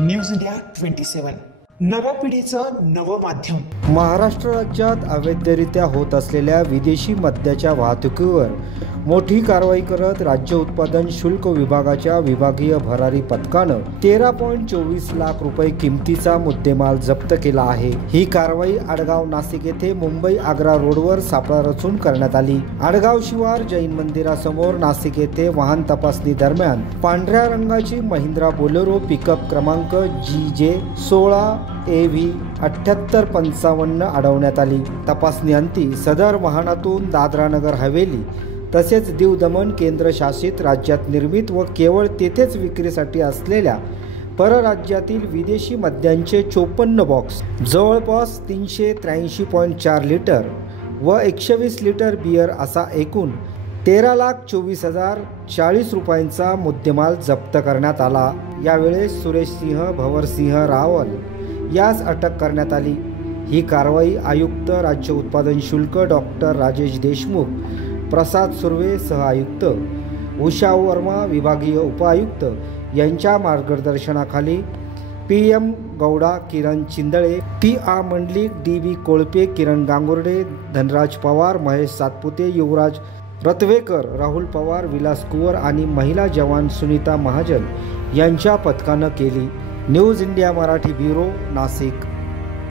News India 27 नव्या पिढीचं नवं माध्यम। महाराष्ट्र राज्यात अवैधरित्या होत असलेल्या विदेशी मद्याच्या वाहतुकीवर मोठी कारवाई करत राज्य उत्पादन शुल्क विभागाच्या विभागीय भरारी पथकानं 13.24 लाख रुपये किमतीचा मुद्देमाल जप्त केला आहे। ही कारवाई आडगाव नाशिक येथे मुंबई आग्रा रोडवर सापळा रचून करण्यात आली। आडगाव शिवार जैन मंदिरासमोर नाशिक येथे वाहन तपासणी दरम्यान पांढऱ्या रंगाची महिंद्रा बोलेरो पिकअप क्रमांक GJ 16 AV 7855 अडवण्यात आली। तपासणीअंती सदर वाहनातून दादरा नगर हवेली तसेच दीव दमण केंद्रशासित राज्यात निर्मित व केवळ तेथेच विक्रीसाठी असलेल्या परराज्यातील विदेशी मद्यांचे 54 बॉक्स जवळपास 383.4 लिटर व 120 लिटर बियर असा एकूण 13,24,040 रुपयांचा मुद्देमाल जप्त करण्यात आला। यावेळेस सुरेश सिंह भवरसिंह रावल यास अटक करण्यात आली। ही कारवाई आयुक्त राज्य उत्पादन शुल्क डॉक्टर राजेश देशमुख, प्रसाद सुर्वे सहआयुक्त, उषा वर्मा विभागीय उपायुक्त यांच्या मार्गदर्शनाखाली PM गौडा, किरण चिंदळे, TA मंडलिक, DB कोळपे, किरण गांगुर्डे, धनराज पवार, महेश सातपुते, युवराज रतवेकर, राहुल पवार, विलास कुवर आणि महिला जवान सुनीता महाजन यांच्या पथकानं केली। News India Marathi bureau, Nashik.